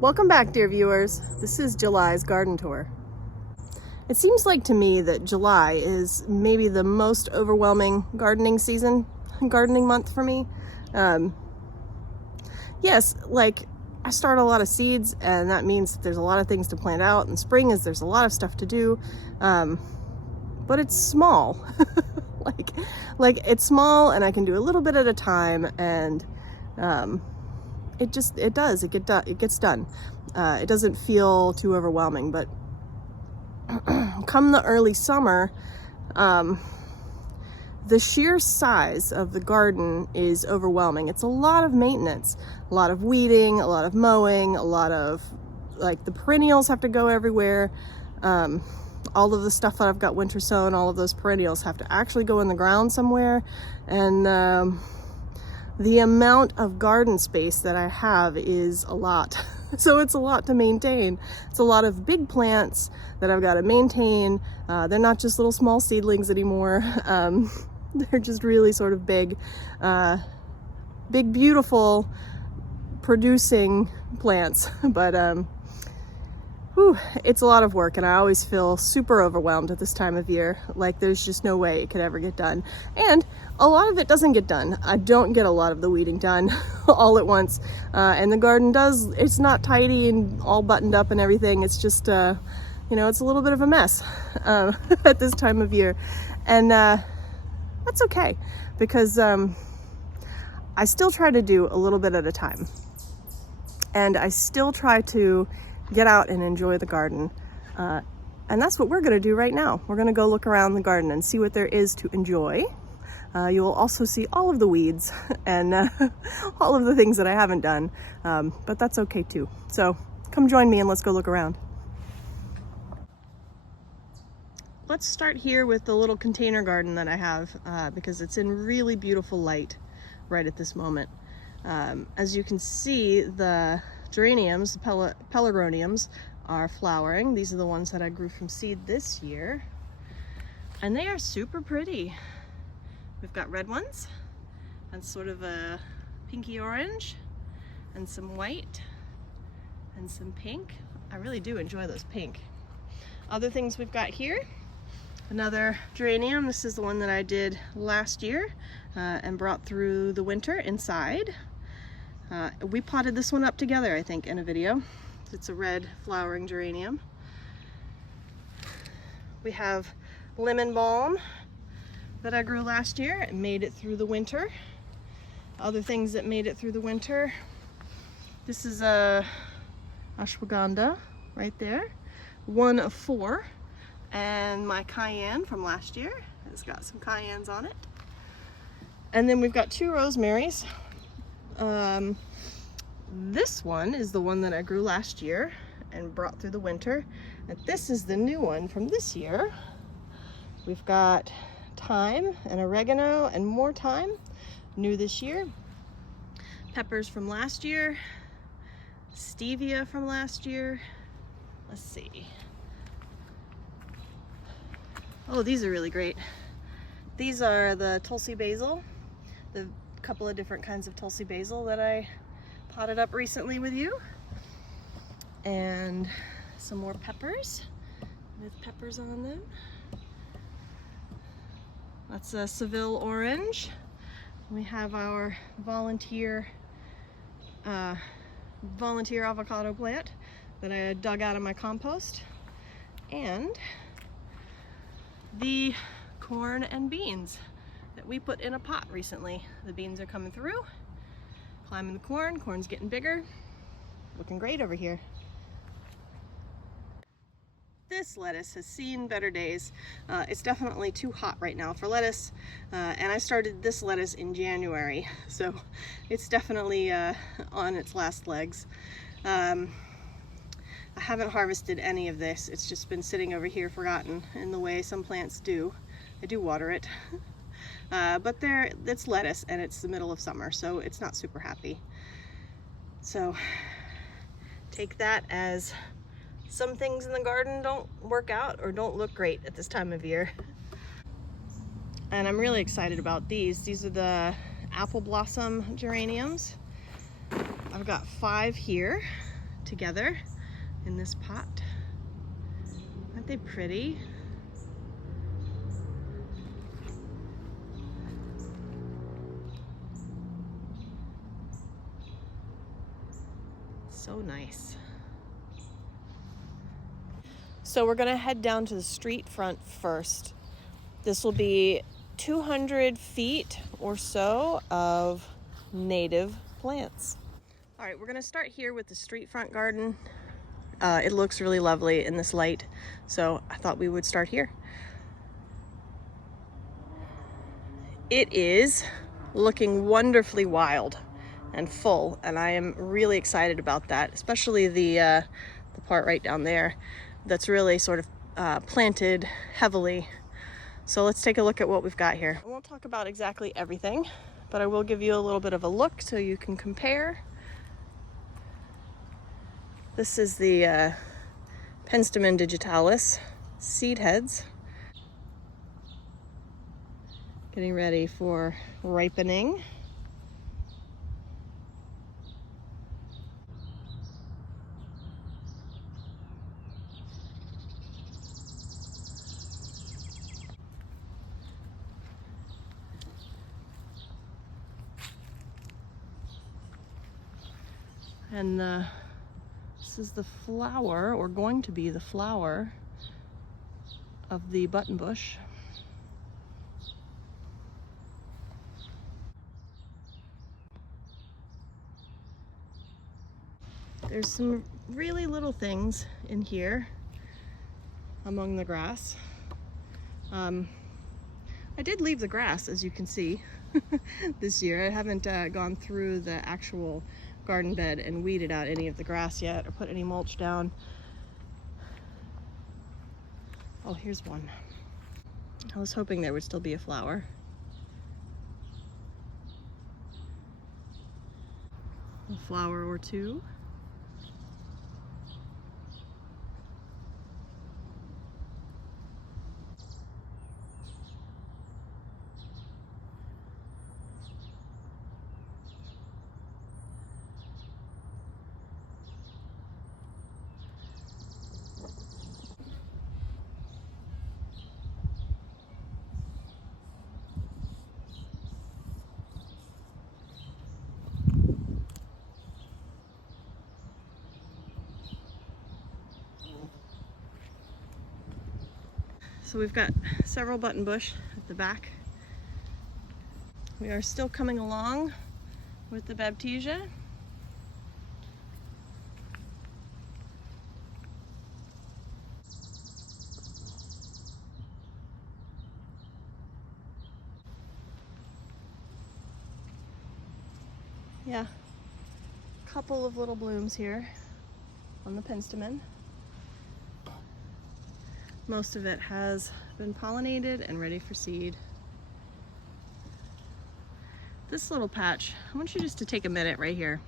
Welcome back, dear viewers. This is July's garden tour. It seems like to me that July is maybe the most overwhelming gardening month for me. Yes, like I start a lot of seeds, and that means that there's a lot of things to plant out, and spring is there's a lot of stuff to do, but it's small. like it's small, and I can do a little bit at a time, and it gets done. It doesn't feel too overwhelming, but come the early summer, the sheer size of the garden is overwhelming. It's a lot of maintenance, a lot of weeding, a lot of mowing, a lot of, like, the perennials have to go everywhere. All of the stuff that I've got winter sown, all of those perennials have to actually go in the ground somewhere. And the amount of garden space that I have is a lot. So it's a lot to maintain. It's a lot of big plants that I've got to maintain. They're not just little small seedlings anymore. They're just really sort of big, beautiful, producing plants. But it's a lot of work, and I always feel super overwhelmed at this time of year. Like there's just no way it could ever get done. And a lot of it doesn't get done. I don't get a lot of the weeding done all at once. And the garden it's not tidy and all buttoned up and everything. It's just, it's a little bit of a mess at this time of year. And that's okay, because I still try to do a little bit at a time. And I still try to get out and enjoy the garden. And that's what we're gonna do right now. We're gonna go look around the garden and see what there is to enjoy. You will also see all of the weeds and all of the things that I haven't done, but that's okay too. So come join me and let's go look around. Let's start here with the little container garden that I have, because it's in really beautiful light right at this moment. As you can see, the geraniums, the pelargoniums, are flowering. These are the ones that I grew from seed this year, and they are super pretty. We've got red ones and sort of a pinky orange and some white and some pink. I really do enjoy those pink. Other things we've got here, another geranium. This is the one that I did last year and brought through the winter inside. We potted this one up together, I think, in a video. It's a red flowering geranium. We have lemon balm that I grew last year and made it through the winter. Other things that made it through the winter. This is a ashwagandha right there, 1 of 4. And my cayenne from last year. It's got some cayennes on it. And then we've got 2 rosemaries. This one is the one that I grew last year and brought through the winter. And this is the new one from this year. We've got thyme and oregano and more thyme, new this year. Peppers from last year. Stevia from last year. Let's see. Oh, these are really great. These are the Tulsi basil, the couple of different kinds of Tulsi basil that I potted up recently with you. And some more peppers with peppers on them. That's a Seville orange. We have our volunteer avocado plant that I dug out of my compost. And the corn and beans that we put in a pot recently. The beans are coming through, climbing the corn. Corn's getting bigger. Looking great over here. This lettuce has seen better days. It's definitely too hot right now for lettuce, and I started this lettuce in January, so it's definitely on its last legs. I haven't harvested any of this. It's just been sitting over here forgotten in the way some plants do. I do water it, but it's lettuce and it's the middle of summer, so it's not super happy. So take that as some things in the garden don't work out or don't look great at this time of year. And I'm really excited about these. These are the apple blossom geraniums. I've got 5 here. together in this pot. Aren't they pretty? So nice. So we're gonna head down to the street front first. This will be 200 feet or so of native plants. All right, we're gonna start here with the street front garden. It looks really lovely in this light, so I thought we would start here. It is looking wonderfully wild and full, and I am really excited about that, especially the part right down there that's really sort of planted heavily. So let's take a look at what we've got here. I won't talk about exactly everything, but I will give you a little bit of a look so you can compare. This is the Penstemon digitalis seed heads, getting ready for ripening. And this is the flower, or going to be the flower, of the button bush. There's some really little things in here among the grass. I did leave the grass, as you can see, this year. I haven't gone through the actual garden bed and weeded out any of the grass yet or put any mulch down. Oh, here's one. I was hoping there would still be a flower. A flower or two. So we've got several button bush at the back. We are still coming along with the Baptisia. Yeah, a couple of little blooms here on the Penstemon. Most of it has been pollinated and ready for seed. This little patch, I want you just to take a minute right here.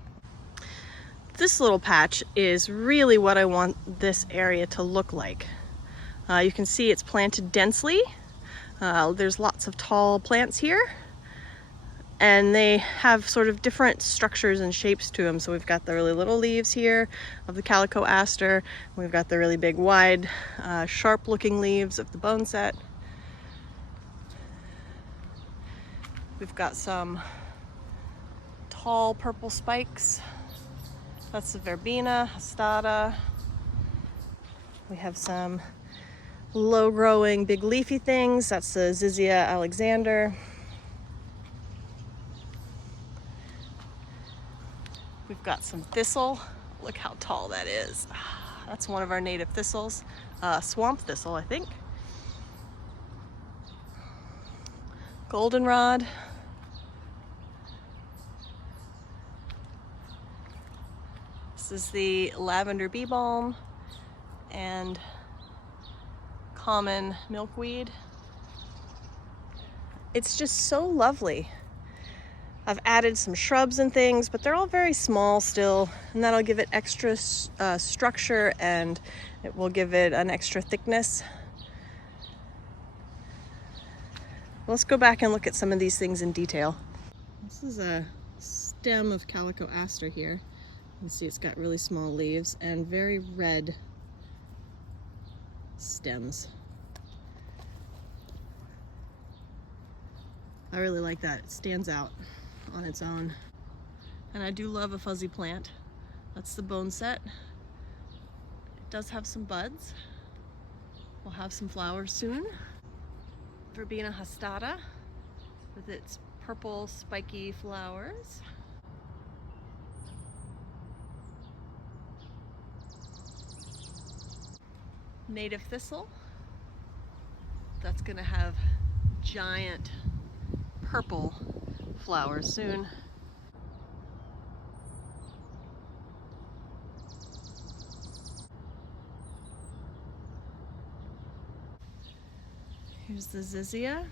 This little patch is really what I want this area to look like. You can see it's planted densely. There's lots of tall plants here, and they have sort of different structures and shapes to them. So we've got the really little leaves here of the calico aster. We've got the really big, wide, sharp looking leaves of the boneset. We've got some tall purple spikes. That's the verbena hastata. We have some low growing big leafy things. That's the Zizia alexander. We've got some thistle. Look how tall that is. That's one of our native thistles. Swamp thistle, I think. Goldenrod. This is the lavender bee balm and common milkweed. It's just so lovely. I've added some shrubs and things, but they're all very small still, and that'll give it extra structure, and it will give it an extra thickness. Let's go back and look at some of these things in detail. This is a stem of calico aster here. You see it's got really small leaves and very red stems. I really like that. It stands out on its own. And I do love a fuzzy plant. That's the bone set. It does have some buds. We'll have some flowers soon. Verbena hastata with its purple spiky flowers. Native thistle. That's gonna have giant purple flowers soon. Here's the zizia.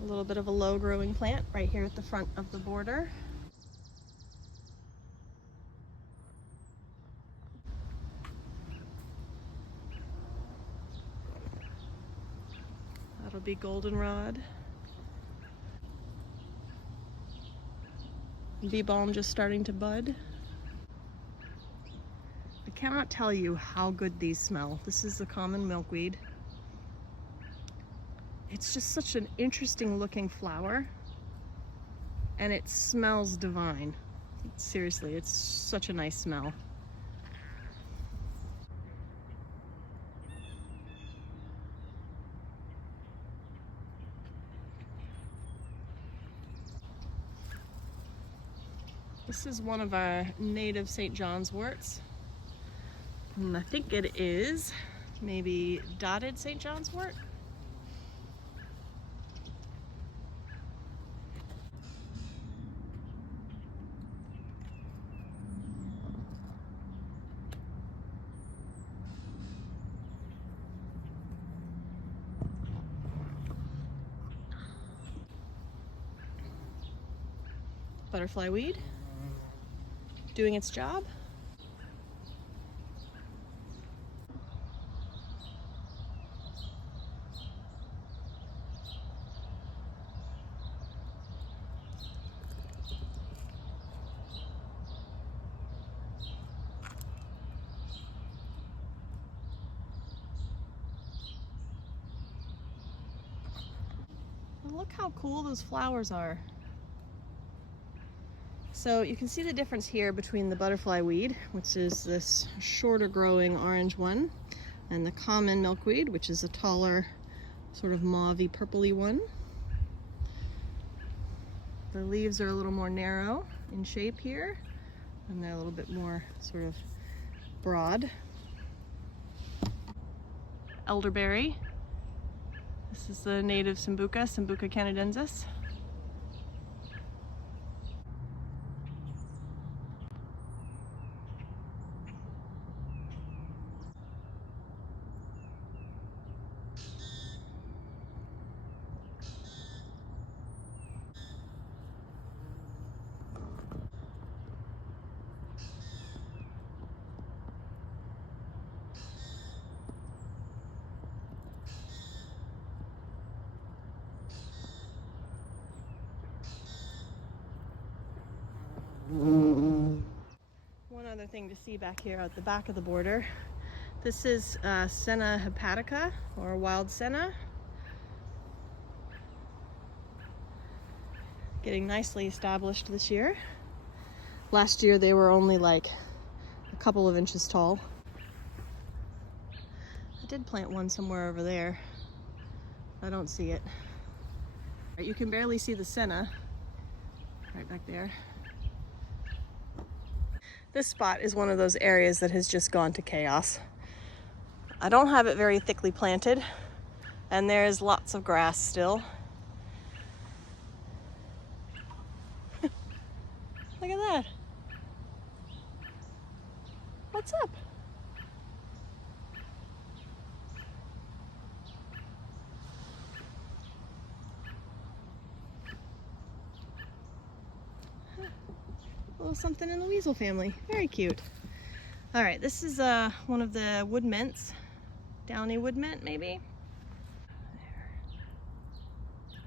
A little bit of a low growing plant right here at the front of the border. That'll be goldenrod. Bee balm just starting to bud. I cannot tell you how good these smell. This is the common milkweed. It's just such an interesting looking flower, and it smells divine. Seriously, it's such a nice smell. This is one of our native St. John's worts. And I think it is maybe dotted St. John's wort. Butterfly weed doing its job. Look how cool those flowers are. So you can see the difference here between the butterfly weed, which is this shorter growing orange one, and the common milkweed, which is a taller, sort of mauvey purpley one. The leaves are a little more narrow in shape here, and they're a little bit more sort of broad. Elderberry. This is the native Sambuca, Sambuca canadensis. One other thing to see back here at the back of the border. This is Senna hepatica, or wild senna. Getting nicely established this year. Last year they were only like a couple of inches tall. I did plant one somewhere over there. I don't see it. You can barely see the senna right back there. This spot is one of those areas that has just gone to chaos. I don't have it very thickly planted, and there's lots of grass still. Look at that. What's up? A little something in the weasel family. Very cute. All right, this is one of the wood mints. Downy wood mint, maybe? There.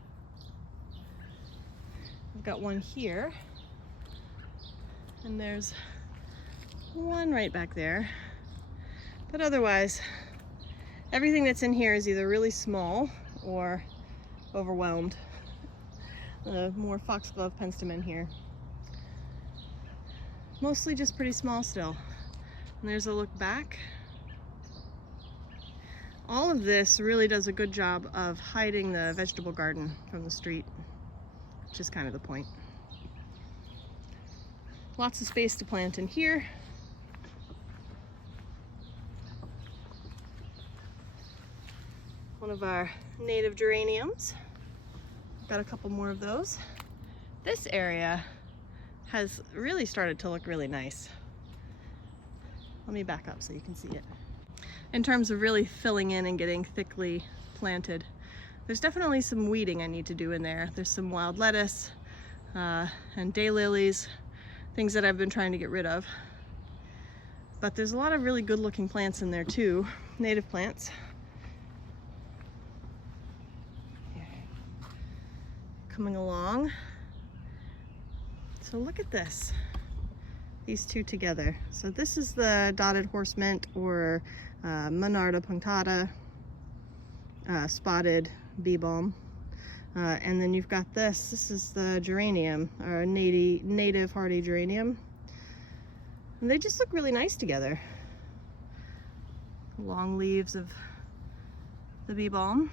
I've got one here, and there's one right back there. But otherwise, everything that's in here is either really small or overwhelmed. The more foxglove penstemon here. Mostly just pretty small still. And there's a look back. All of this really does a good job of hiding the vegetable garden from the street, which is kind of the point. Lots of space to plant in here. One of our native geraniums. Got a couple more of those. This area has really started to look really nice. Let me back up so you can see it. In terms of really filling in and getting thickly planted, there's definitely some weeding I need to do in there. There's some wild lettuce and daylilies, things that I've been trying to get rid of. But there's a lot of really good looking plants in there too, native plants. Coming along. So look at this, these two together. So this is the dotted horse mint, or Monarda punctata, spotted bee balm. And then you've got this is the geranium, or native hardy geranium. And they just look really nice together. Long leaves of the bee balm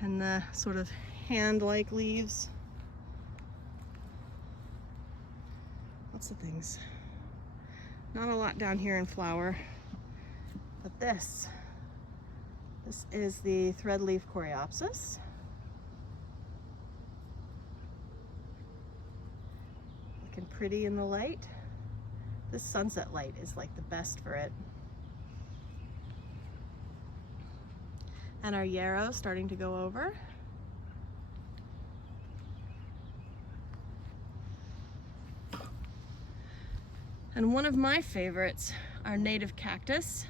and the sort of hand-like leaves. Lots of things. Not a lot down here in flower, but this is the threadleaf coreopsis. Looking pretty in the light. This sunset light is like the best for it. And our yarrow starting to go over. And one of my favorites, our native cactus.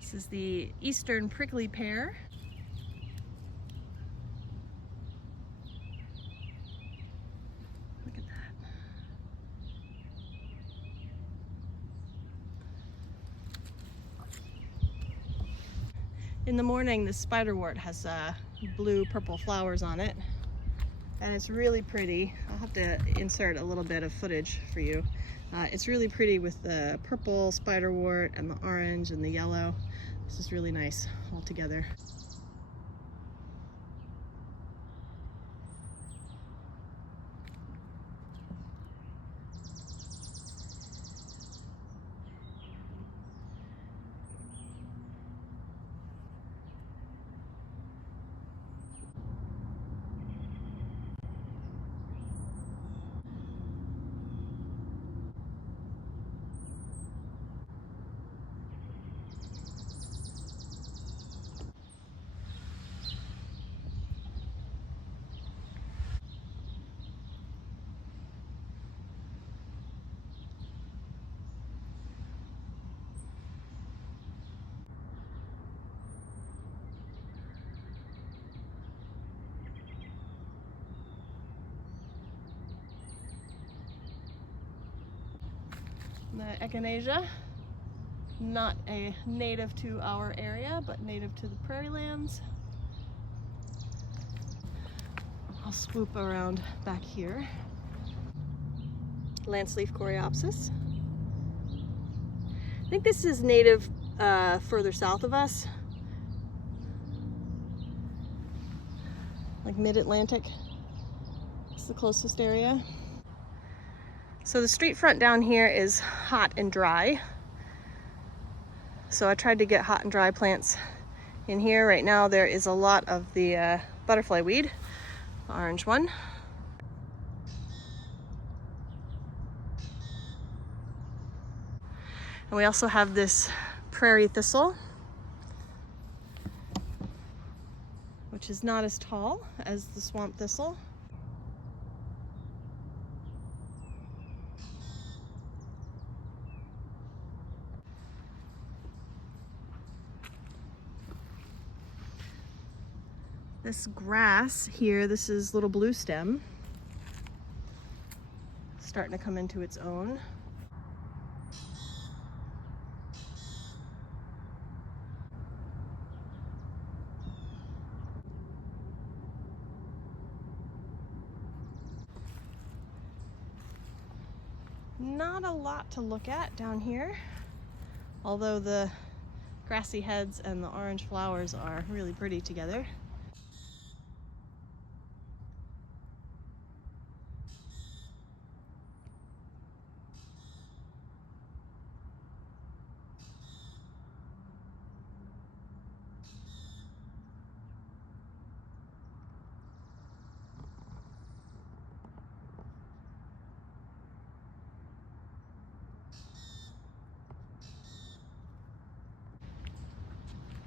This is the eastern prickly pear. Look at that. In the morning, the spiderwort has blue purple flowers on it, and it's really pretty. I'll have to insert a little bit of footage for you. It's really pretty with the purple spiderwort and the orange and the yellow. This is really nice all together. The echinacea, not a native to our area, but native to the prairie lands. I'll swoop around back here. Lanceleaf coreopsis. I think this is native further south of us, like mid-Atlantic. It's the closest area. So the street front down here is hot and dry. So I tried to get hot and dry plants in here. Right now there is a lot of the butterfly weed, the orange one. And we also have this prairie thistle, which is not as tall as the swamp thistle. This grass here, this is little blue stem, starting to come into its own. Not a lot to look at down here, although the grassy heads and the orange flowers are really pretty together.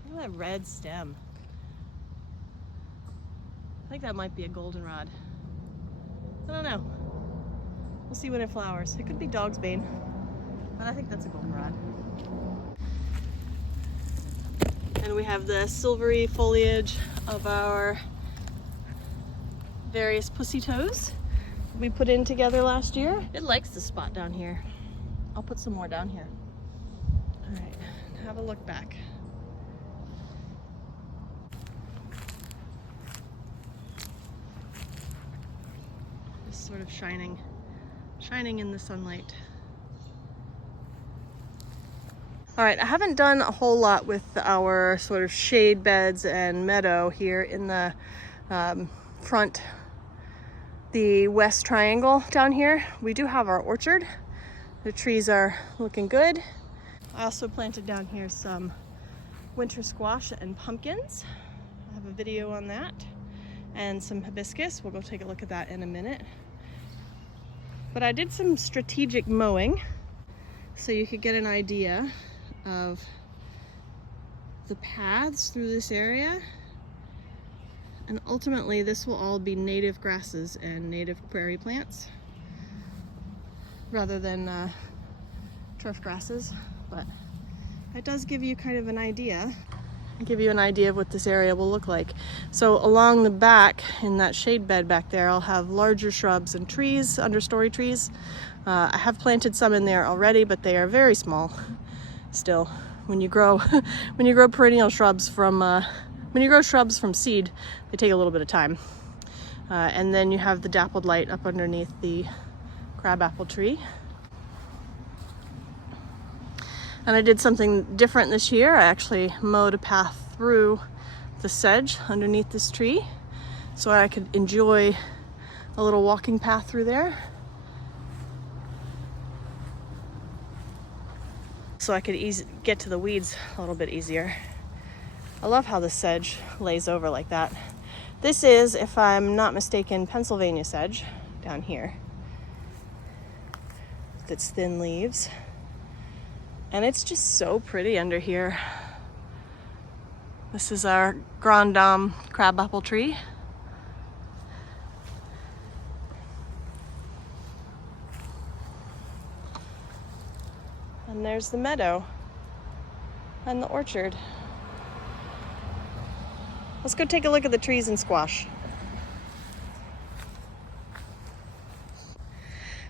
Look at that red stem. I think that might be a goldenrod. I don't know. We'll see when it flowers. It could be dog's bane, but I think that's a goldenrod. And we have the silvery foliage of our various pussy toes we put in together last year. It likes the spot down here. I'll put some more down here. All right, have a look back. Just sort of shining in the sunlight. All right, I haven't done a whole lot with our sort of shade beds and meadow here in the front, the west triangle down here. We do have our orchard. The trees are looking good. I also planted down here some winter squash and pumpkins. I have a video on that, and some hibiscus. We'll go take a look at that in a minute. But I did some strategic mowing so you could get an idea of the paths through this area. And ultimately this will all be native grasses and native prairie plants rather than turf grasses, but it does give you kind of an idea. Give you an idea of what this area will look like. So along the back in that shade bed back there, I'll have larger shrubs and trees, understory trees. I have planted some in there already, but they are very small still. When you grow perennial shrubs from seed, they take a little bit of time. And then you have the dappled light up underneath the crabapple tree. And I did something different this year. I actually mowed a path through the sedge underneath this tree so I could enjoy a little walking path through there. So I could get to the weeds a little bit easier. I love how the sedge lays over like that. This is, if I'm not mistaken, Pennsylvania sedge down here. With its thin leaves. And it's just so pretty under here. This is our Grand Dame crabapple tree. And there's the meadow and the orchard. Let's go take a look at the trees and squash.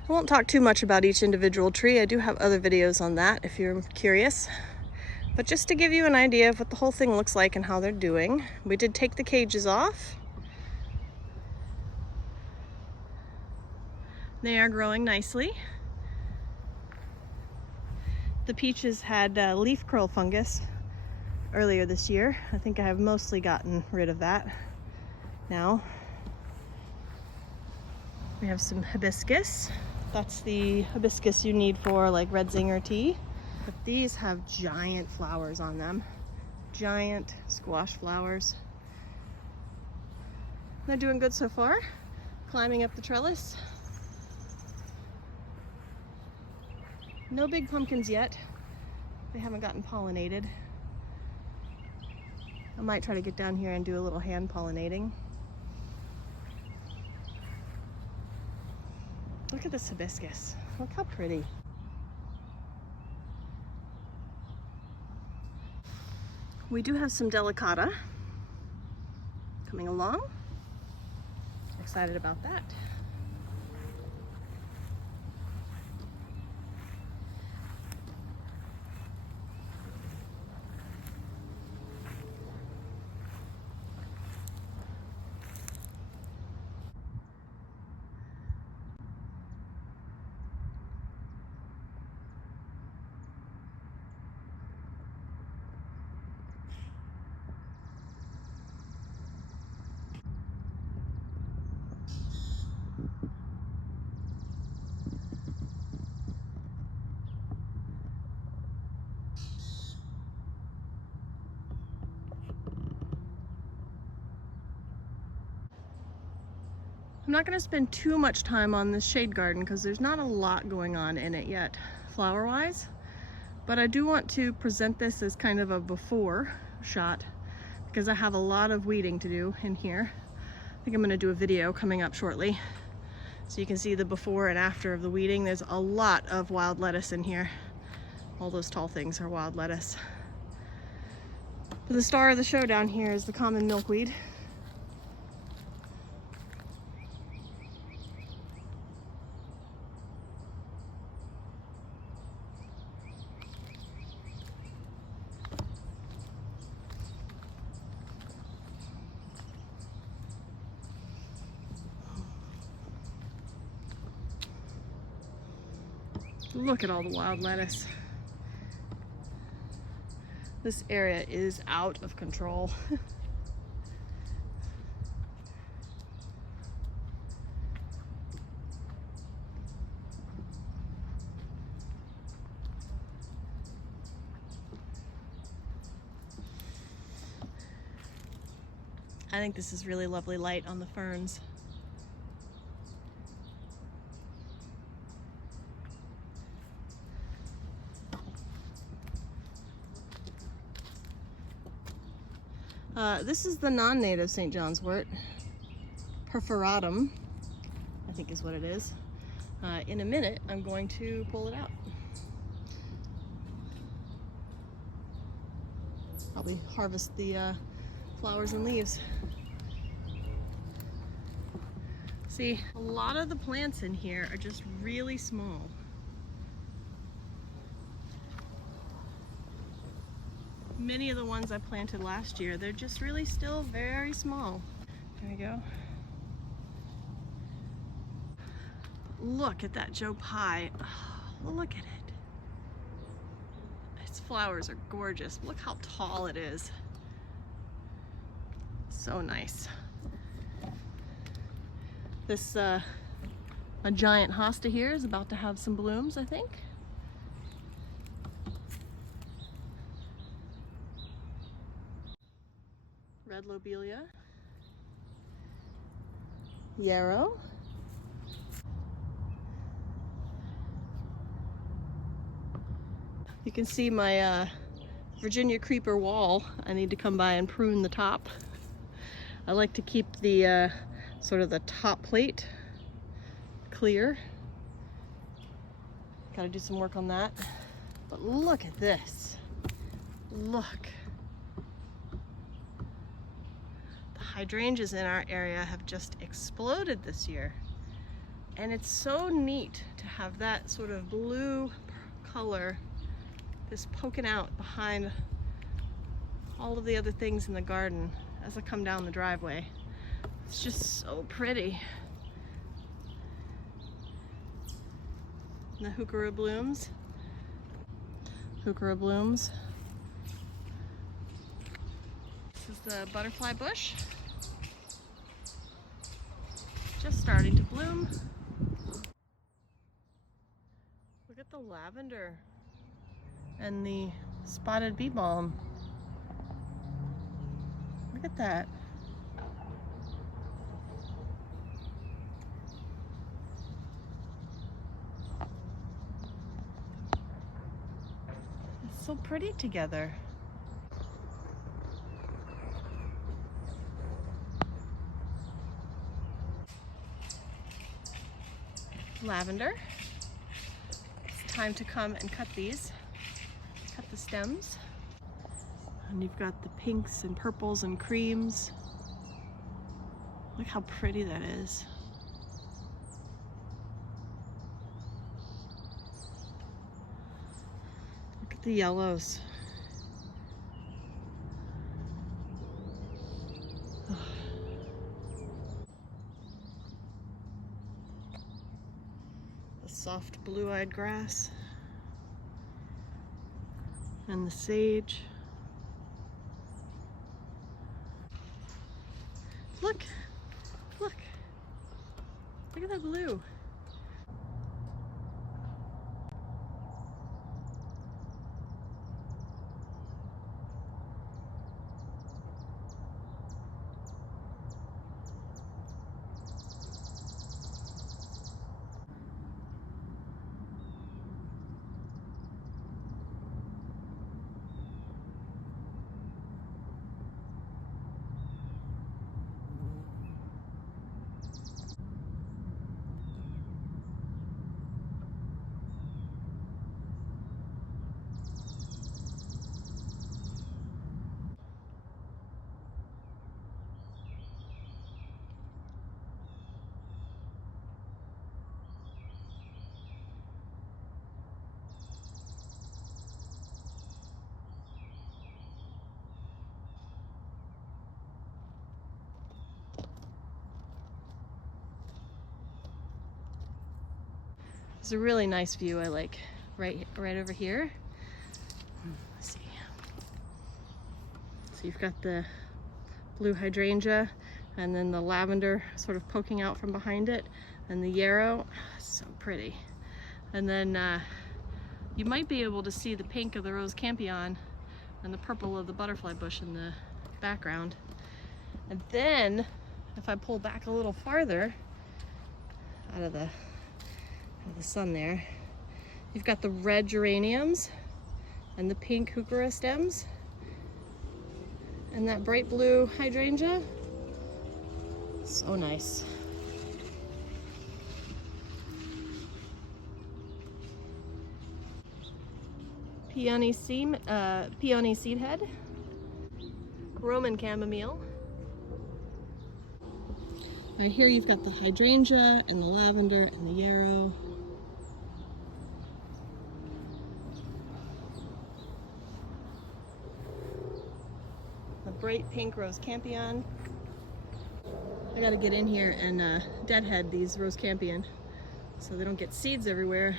I won't talk too much about each individual tree. I do have other videos on that if you're curious. But just to give you an idea of what the whole thing looks like and how they're doing, we did take the cages off. They are growing nicely. The peaches had leaf curl fungus earlier this year. I think I have mostly gotten rid of that now. We have some hibiscus. That's the hibiscus you need for like red zinger tea. But these have giant flowers on them. Giant squash flowers. They're doing good so far. Climbing up the trellis. No big pumpkins yet. They haven't gotten pollinated. I might try to get down here and do a little hand pollinating. Look at this hibiscus. Look how pretty. We do have some delicata. coming along. Excited about that. I'm not going to spend too much time on this shade garden because there's not a lot going on in it yet, flower-wise. But I do want to present this as kind of a before shot because I have a lot of weeding to do in here. I think I'm going to do a video coming up shortly so you can see the before and after of the weeding. There's a lot of wild lettuce in here. All those tall things are wild lettuce. But the star of the show down here is the common milkweed. Look at all the wild lettuce. This area is out of control. I think this is really lovely light on the ferns. This is the non-native St. John's wort, perforatum, I think is what it is. In a minute, I'm going to pull it out. Probably harvest the flowers and leaves. See, a lot of the plants in here are just really small. Many of the ones I planted last year, they're just really still very small. There we go. Look at that Joe Pye. Oh, look at it. Its flowers are gorgeous. Look how tall it is. So nice. This a giant hosta here is about to have some blooms, I think. Red lobelia, yarrow, you can see my Virginia creeper wall. I need to come by and prune the top. I like to keep the sort of the top plate clear. Gotta do some work on that. But look at this. Look. Hydrangeas in our area have just exploded this year, and it's so neat to have that sort of blue color just poking out behind all of the other things in the garden as I come down the driveway. It's just so pretty. And the heuchera blooms. Heuchera blooms. This is the butterfly bush. Just starting to bloom. Look at the lavender and the spotted bee balm. Look at that. It's so pretty together. Lavender. It's time to come and cut these. Cut the stems. And you've got the pinks and purples and creams. Look how pretty that is. Look at the yellows. The soft blue-eyed grass and the sage. Look, look, look at that blue. It's a really nice view I like right over here. Let's see. So you've got the blue hydrangea and then the lavender sort of poking out from behind it, and the yarrow. It's so pretty. And then you might be able to see the pink of the rose campion and the purple of the butterfly bush in the background. And then if I pull back a little farther out of the sun there, you've got the red geraniums and the pink heuchera stems and that bright blue hydrangea. So nice. Peony seed head, Roman chamomile. Right here you've got the hydrangea and the lavender and the yarrow. The bright pink rose campion. I gotta get in here and deadhead these rose campion so they don't get seeds everywhere.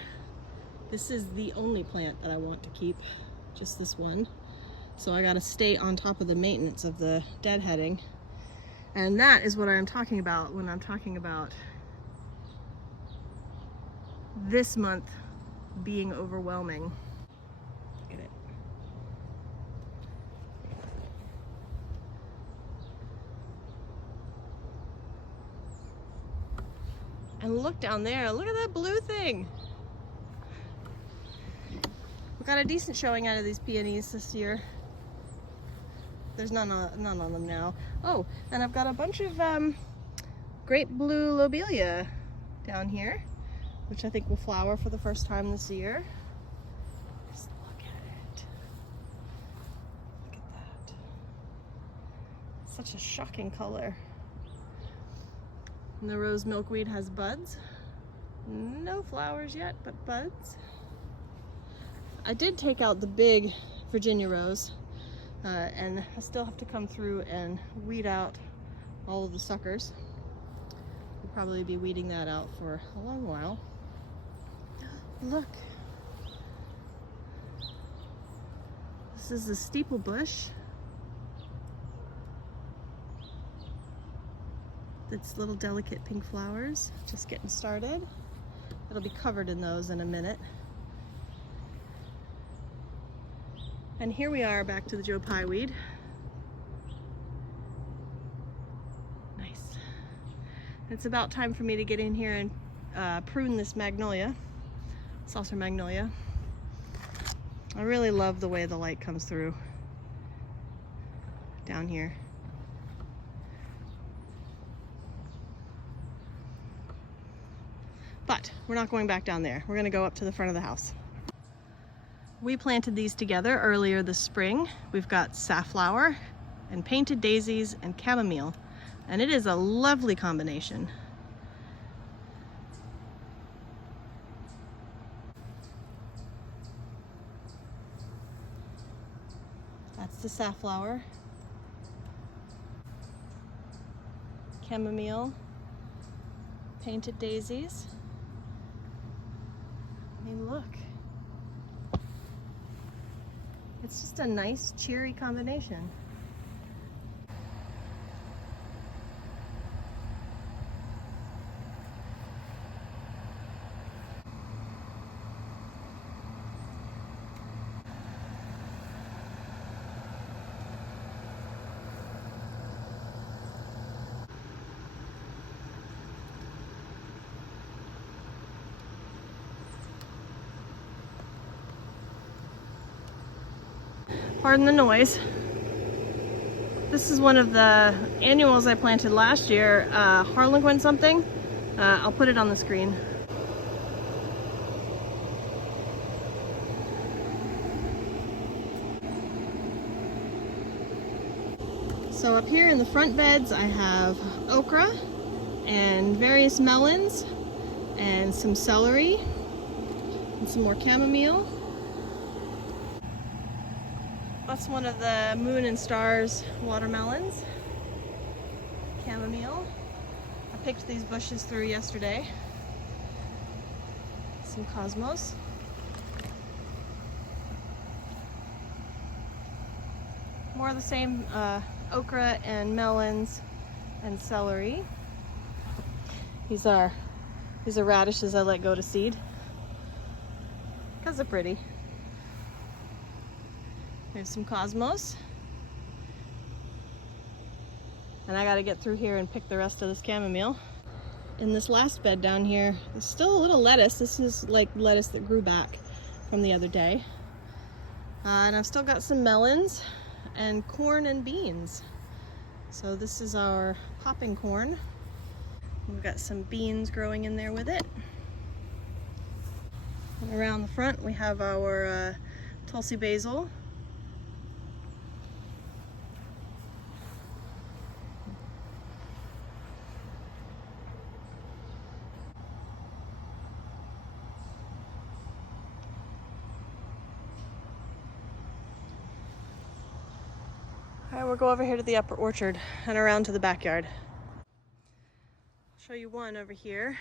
This is the only plant that I want to keep, just this one. So I gotta stay on top of the maintenance of the deadheading. And that is what I'm talking about when I'm talking about this month being overwhelming. Look at it. And look down there, look at that blue thing. We got a decent showing out of these peonies this year. There's none on them now. Oh, and I've got a bunch of great blue lobelia down here, which I think will flower for the first time this year. Just look at it. Look at that. Such a shocking color. And the rose milkweed has buds. No flowers yet, but buds. I did take out the big Virginia rose, and I still have to come through and weed out all of the suckers. We'll probably be weeding that out for a long while. Look. This is the steeple bush. It's little delicate pink flowers, just getting started. It'll be covered in those in a minute. And here we are back to the Joe Pye weed. Nice. It's about time for me to get in here and prune this magnolia, saucer magnolia. I really love the way the light comes through down here. But we're not going back down there. We're gonna go up to the front of the house. We planted these together earlier this spring. We've got safflower and painted daisies and chamomile. And it is a lovely combination. That's the safflower, chamomile, painted daisies. I mean, look. It's just a nice, cheery combination. Pardon the noise. This is one of the annuals I planted last year, Harlequin something. I'll put it on the screen. So up here in the front beds I have okra and various melons and some celery and some more chamomile. That's one of the Moon and Stars watermelons. Chamomile. I picked these bushes through yesterday. Some cosmos. More of the same okra and melons and celery. These are radishes I let go to seed because they're pretty. There's some cosmos. And I gotta get through here and pick the rest of this chamomile. In this last bed down here, there's still a little lettuce. This is like lettuce that grew back from the other day. And I've still got some melons and corn and beans. So this is our popping corn. We've got some beans growing in there with it. And around the front we have our Tulsi basil. All right, we'll go over here to the upper orchard and around to the backyard. I'll show you one over here.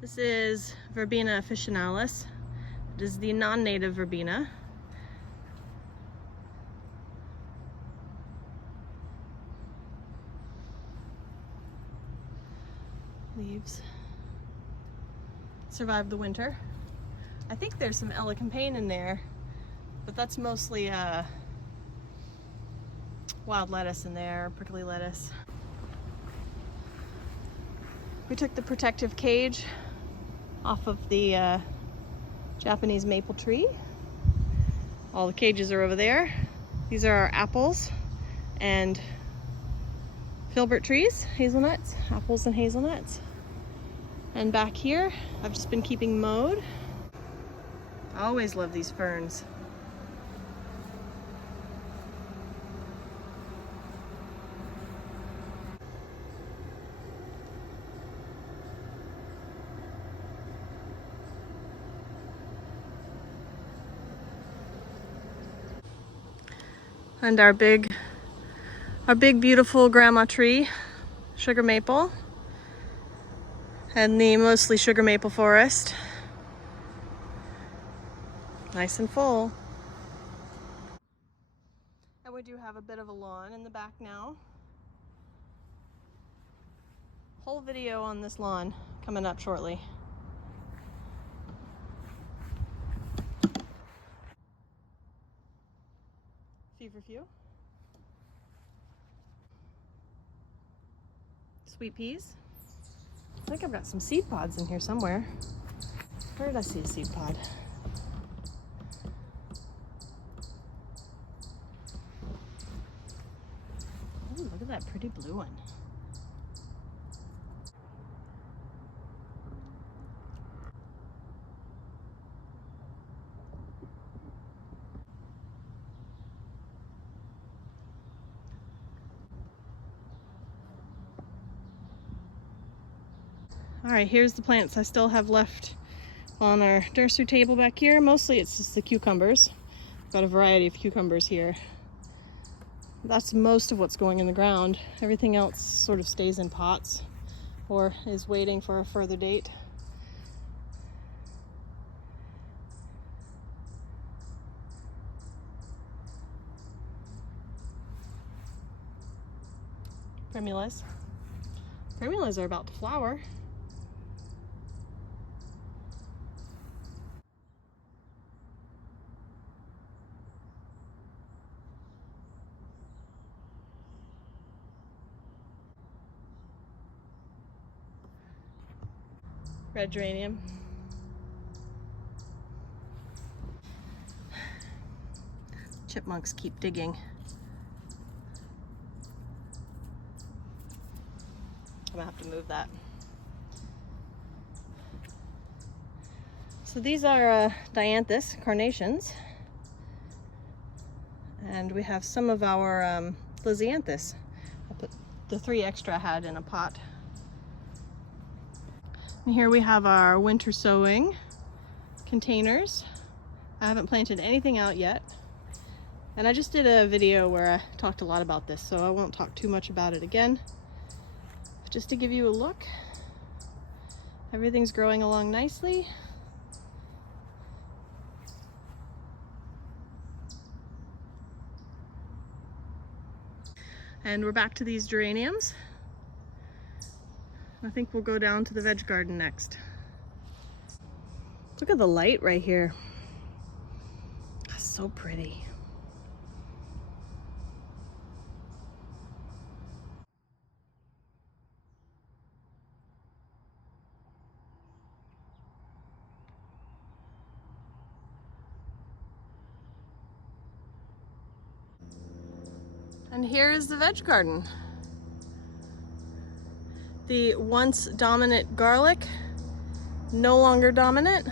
This is Verbena officinalis. It is the non-native verbena. Leaves survived the winter. I think there's some elecampane in there, but that's mostly wild lettuce in there, prickly lettuce. We took the protective cage off of the Japanese maple tree. All the cages are over there. These are our apples and filbert trees, hazelnuts, apples and hazelnuts. And back here, I've just been keeping mowed. I always love these ferns. And our big beautiful grandma tree, sugar maple, and the mostly sugar maple forest. Nice and full. And we do have a bit of a lawn in the back now. Whole video on this lawn coming up shortly. Feverfew. Sweet peas. I think I've got some seed pods in here somewhere. Where did I see a seed pod? Ooh, look at that pretty blue one. All right, here's the plants I still have left on our nursery table back here. Mostly it's just the cucumbers. Got a variety of cucumbers here. That's most of what's going in the ground. Everything else sort of stays in pots or is waiting for a further date. Primulas. Primulas are about to flower. Red geranium. Chipmunks keep digging. I'm gonna have to move that. So these are dianthus carnations. And we have some of our lisianthus. I put the 3 extra I had in a pot. And here we have our winter sowing containers. I haven't planted anything out yet. And I just did a video where I talked a lot about this, so I won't talk too much about it again. Just to give you a look, everything's growing along nicely. And we're back to these geraniums. I think we'll go down to the veg garden next. Look at the light right here. That's so pretty. And here is the veg garden. The once dominant garlic, no longer dominant.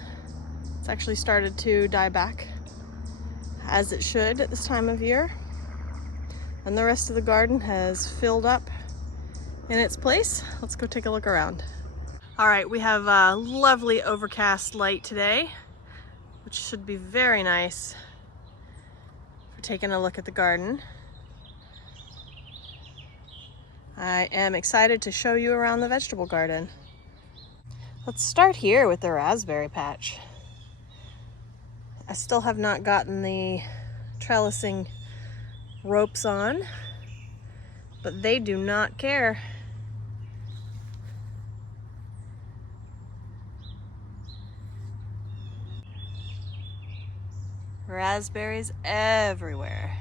It's actually started to die back, as it should at this time of year. And the rest of the garden has filled up in its place. Let's go take a look around. All right, we have a lovely overcast light today, which should be very nice for taking a look at the garden. I am excited to show you around the vegetable garden. Let's start here with the raspberry patch. I still have not gotten the trellising ropes on, but they do not care. Raspberries everywhere.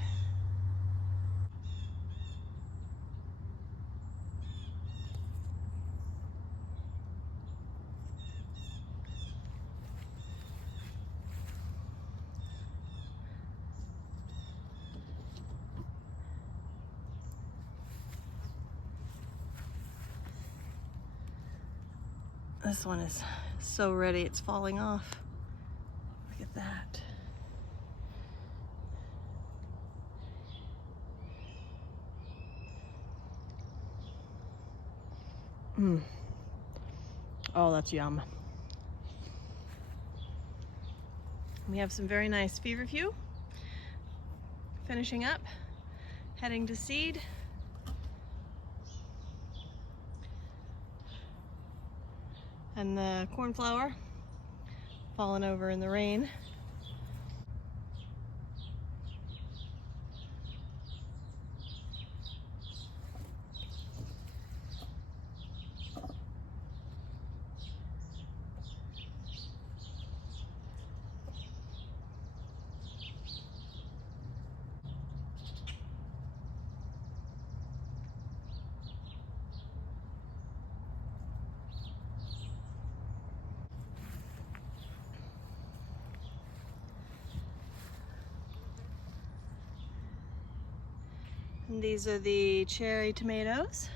This one is so ready, it's falling off. Look at that. Oh, that's yum. We have some very nice feverfew. Finishing up, heading to seed. And the cornflower falling over in the rain. And these are the cherry tomatoes.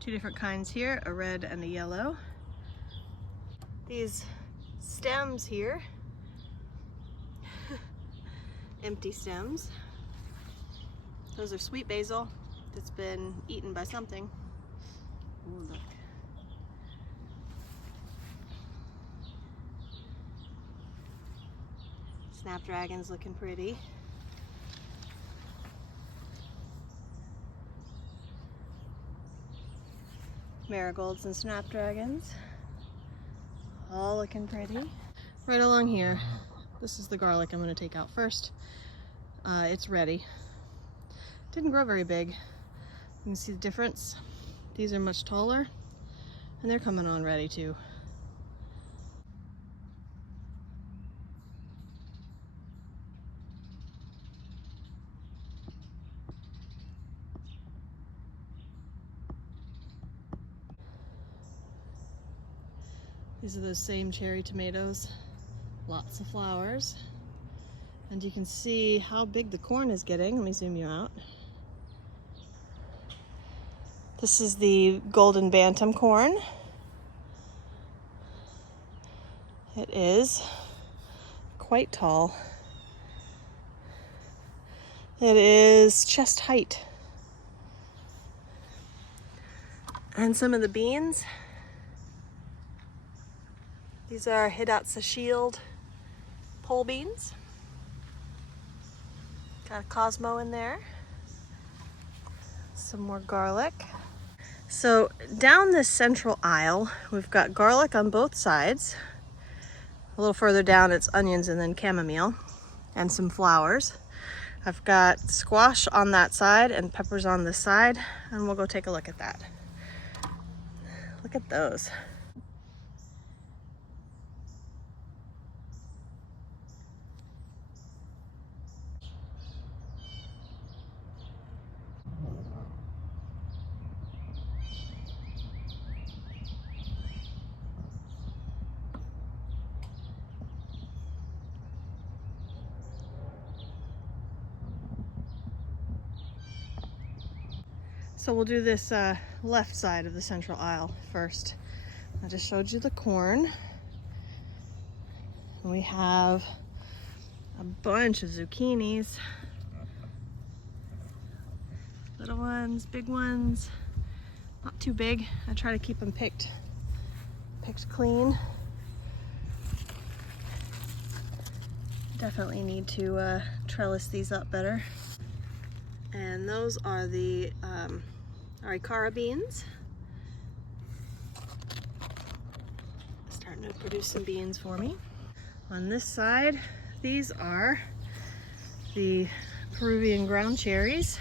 2 different kinds here, a red and a yellow. These stems here, empty stems. Those are sweet basil, that's been eaten by something. Ooh, look. Snapdragon's looking pretty. Marigolds and snapdragons, all looking pretty. Right along here, this is the garlic I'm going to take out first. It's ready. Didn't grow very big. You can see the difference. These are much taller, and they're coming on ready too. These are those same cherry tomatoes. Lots of flowers. And you can see how big the corn is getting. Let me zoom you out. This is the golden bantam corn. It is quite tall. It is chest height. And some of the beans. These are Hidatsa Shield pole beans. Got a Cosmo in there. Some more garlic. So down this central aisle, we've got garlic on both sides. A little further down, it's onions and then chamomile and some flowers. I've got squash on that side and peppers on this side, and we'll go take a look at that. Look at those. So we'll do this left side of the central aisle first. I just showed you the corn. We have a bunch of zucchinis. Little ones, big ones. Not too big. I try to keep them picked clean. Definitely need to trellis these up better. And those are the Arikara beans. Starting to produce some beans for me. On this side, these are the Peruvian ground cherries.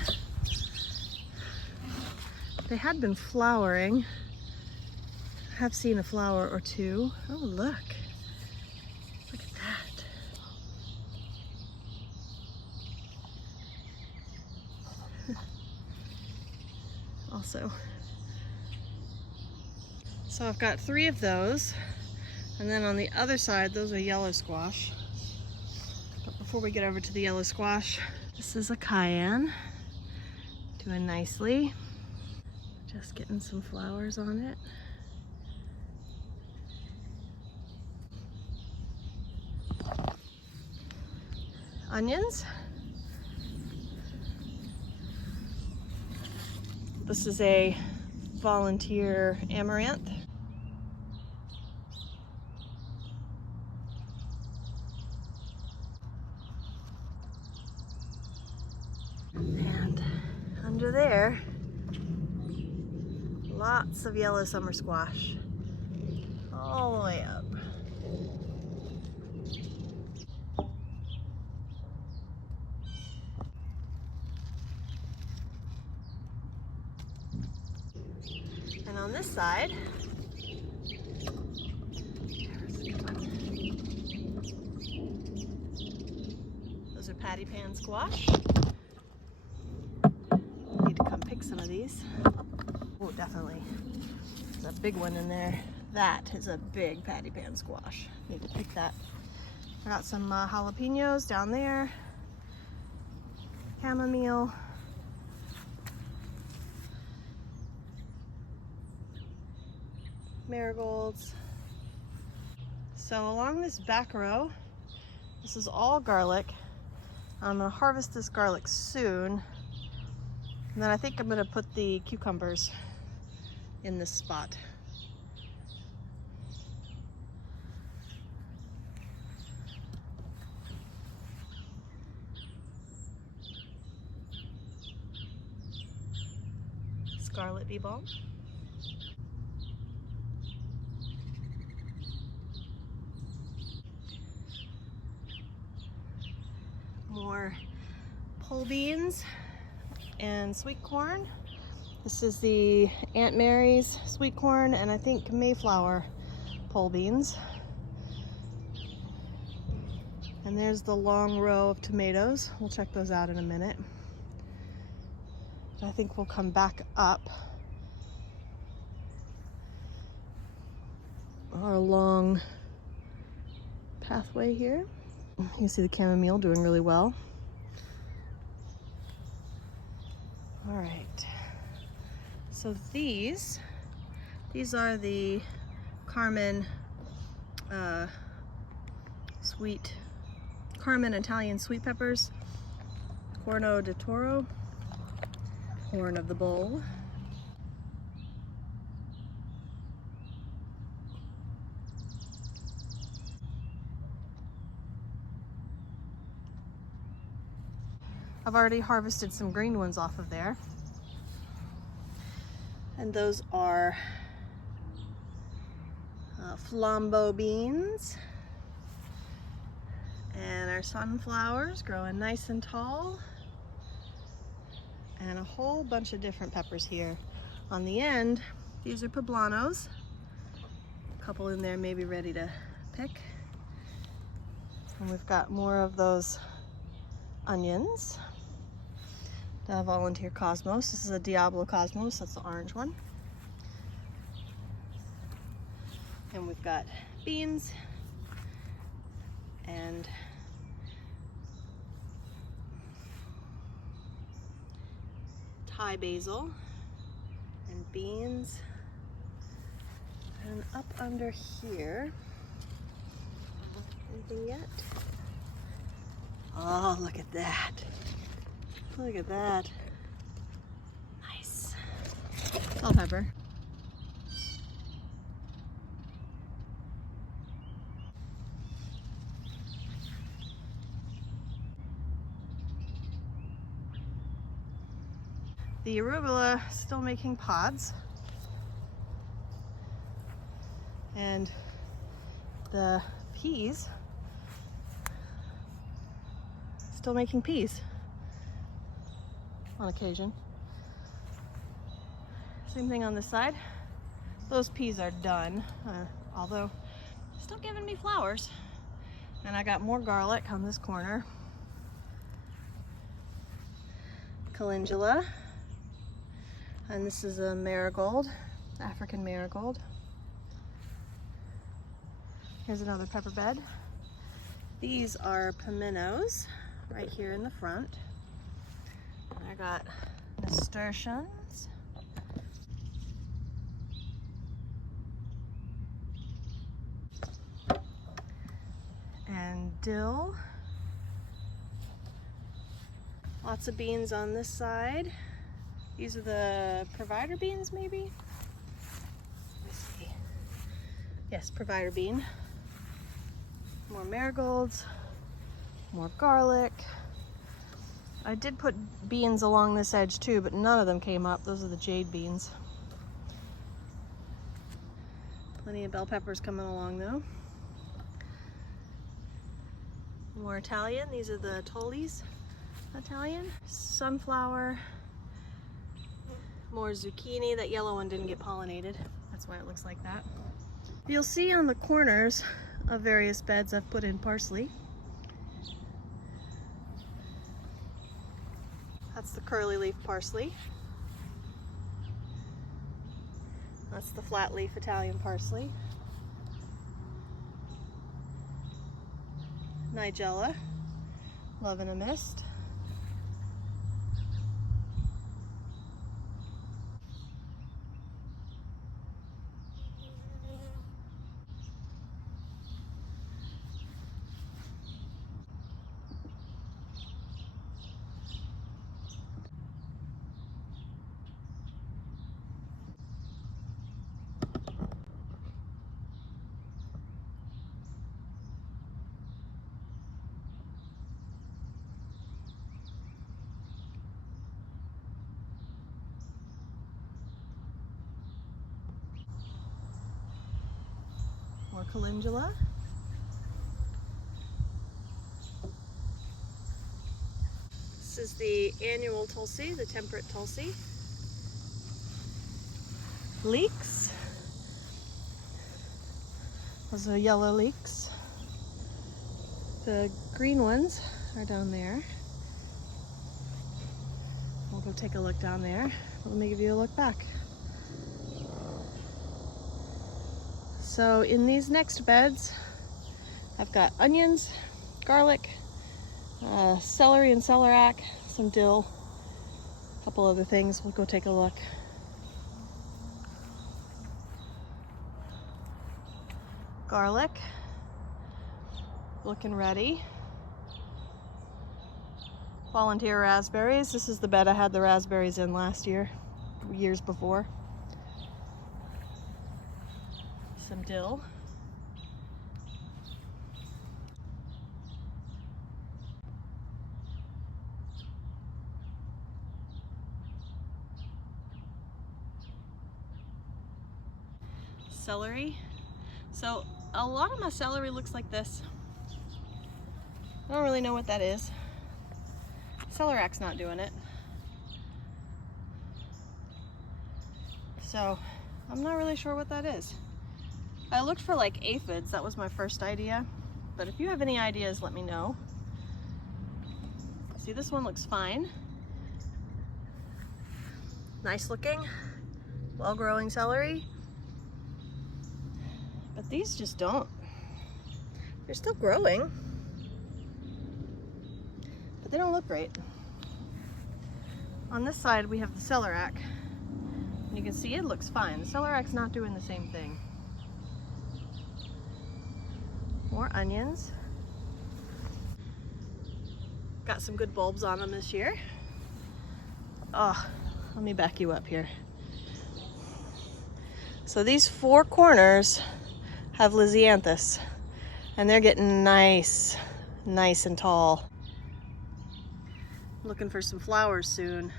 They had been flowering. I have seen a flower or two. Oh, look. Look at that. Also. So I've got 3 of those. And then on the other side, those are yellow squash. But before we get over to the yellow squash, this is a cayenne. Doing nicely. Just getting some flowers on it. Onions. This is a volunteer amaranth. And under there, lots of yellow summer squash. All the way up. And on this side, those are patty pan squash. Need to come pick some of these. Oh, definitely. There's a big one in there. That is a big patty pan squash. Need to pick that. I got some jalapenos down there. Chamomile. Marigolds. So along this back row, this is all garlic. I'm gonna harvest this garlic soon. And then I think I'm gonna put the cucumbers in this spot. Scarlet bee balm. More pole beans and sweet corn. This is the Aunt Mary's sweet corn and I think Mayflower pole beans. And there's the long row of tomatoes. We'll check those out in a minute. I think we'll come back up our long pathway here. You can see the chamomile doing really well. All right. So these are the Carmen Carmen Italian sweet peppers, Corno de Toro, horn of the bull. I've already harvested some green ones off of there. And those are flambeau beans. And our sunflowers growing nice and tall. And a whole bunch of different peppers here. On the end, these are poblanos. A couple in there maybe ready to pick. And we've got more of those onions. The Volunteer Cosmos. This is a Diablo Cosmos, that's the orange one. And we've got beans and Thai basil and beans. And up under here, anything yet? Oh, look at that. Look at that. Nice. Bell pepper. The arugula still making pods. And the peas still making peas on occasion. Same thing on this side. Those peas are done, although still giving me flowers. And I got more garlic on this corner. Calendula. And this is a marigold, African marigold. Here's another pepper bed. These are pimentos right here in the front. And I got nasturtiums. And dill. Lots of beans on this side. These are the provider beans, maybe? Let me see. Yes, provider bean. More marigolds, more garlic. I did put beans along this edge too, but none of them came up. Those are the jade beans. Plenty of bell peppers coming along though. More Italian. These are the Tolli's Italian. Sunflower. More zucchini. That yellow one didn't get pollinated. That's why it looks like that. You'll see on the corners of various beds I've put in parsley. That's the curly leaf parsley. That's the flat leaf Italian parsley. Nigella, love in a mist. More calendula. This is the annual Tulsi, the temperate Tulsi. Leeks. Those are yellow leeks. The green ones are down there. We'll go take a look down there. Let me give you a look back. So in these next beds, I've got onions, garlic, celery and celeriac, some dill, a couple other things. We'll go take a look. Garlic, looking ready. Volunteer raspberries. This is the bed I had the raspberries in last year, years before. Some dill. Celery. So a lot of my celery looks like this. I don't really know what that is. Celerac's not doing it. So I'm not really sure what that is. I looked for like aphids, that was my first idea. But if you have any ideas, let me know. See, this one looks fine. Nice looking, well-growing celery. But these just don't. They're still growing, but they don't look great. On this side, we have the celeriac. And you can see it looks fine. The celerac's not doing the same thing. More onions. Got some good bulbs on them this year. Oh, let me back you up here. So these four corners have Lisianthus, and they're getting nice and tall. Looking for some flowers soon.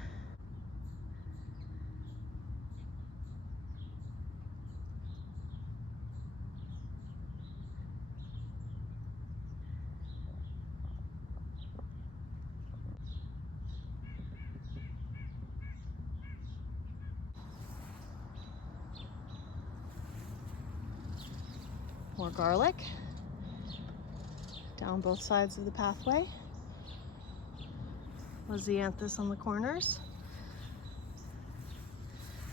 More garlic down both sides of the pathway. Lisianthus on the corners.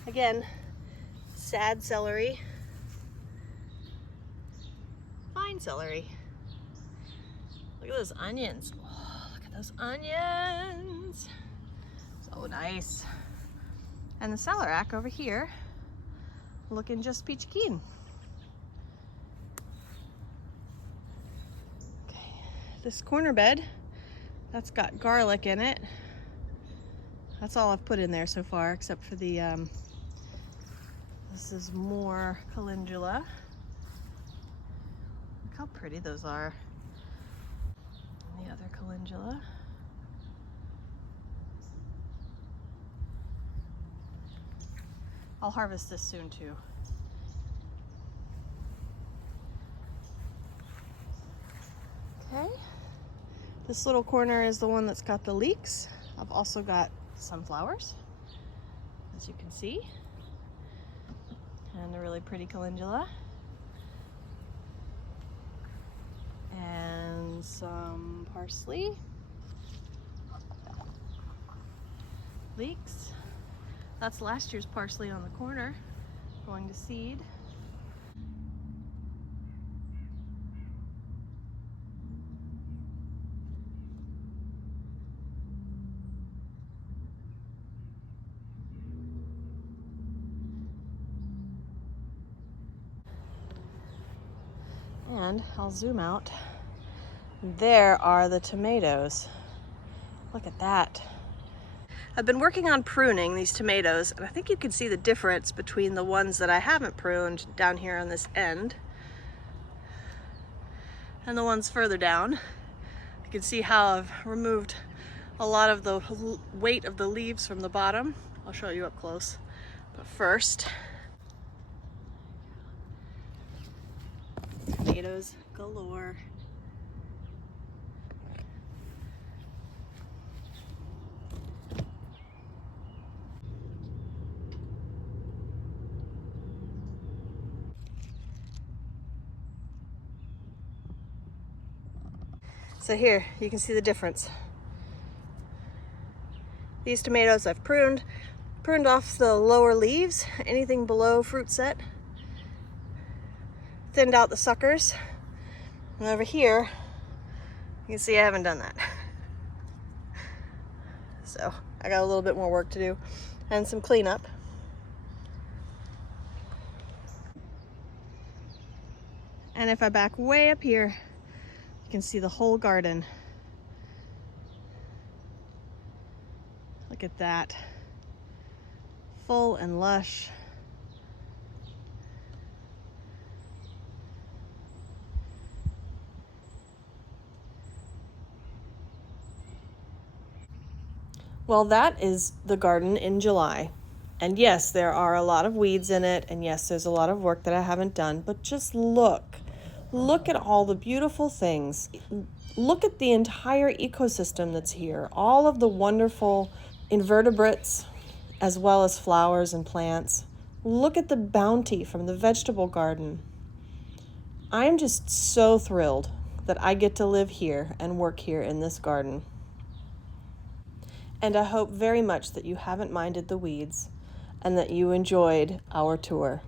Again, sad celery. Fine celery. Look at those onions. Oh, look at those onions. So nice. And the celeriac over here, looking just peachy keen. This corner bed, that's got garlic in it. That's all I've put in there so far, except for the, this is more calendula. Look how pretty those are. And the other calendula. I'll harvest this soon too. Okay. This little corner is the one that's got the leeks. I've also got sunflowers, as you can see, and a really pretty calendula, and some parsley, leeks. That's last year's parsley on the corner, going to seed. And I'll zoom out. There are the tomatoes. Look at that. I've been working on pruning these tomatoes, and I think you can see the difference between the ones that I haven't pruned down here on this end and the ones further down. You can see how I've removed a lot of the weight of the leaves from the bottom. I'll show you up close. But first, tomatoes galore. So here, you can see the difference. These tomatoes I've pruned off the lower leaves, anything below fruit set, thinned out the suckers. And over here, you can see I haven't done that. So I got a little bit more work to do and some cleanup. And if I back way up here, you can see the whole garden. Look at that. Full and lush. Well, that is the garden in July. And yes, there are a lot of weeds in it, and yes, there's a lot of work that I haven't done, but just look. Look at all the beautiful things. Look at the entire ecosystem that's here. All of the wonderful invertebrates, as well as flowers and plants. Look at the bounty from the vegetable garden. I am just so thrilled that I get to live here and work here in this garden. And I hope very much that you haven't minded the weeds and that you enjoyed our tour.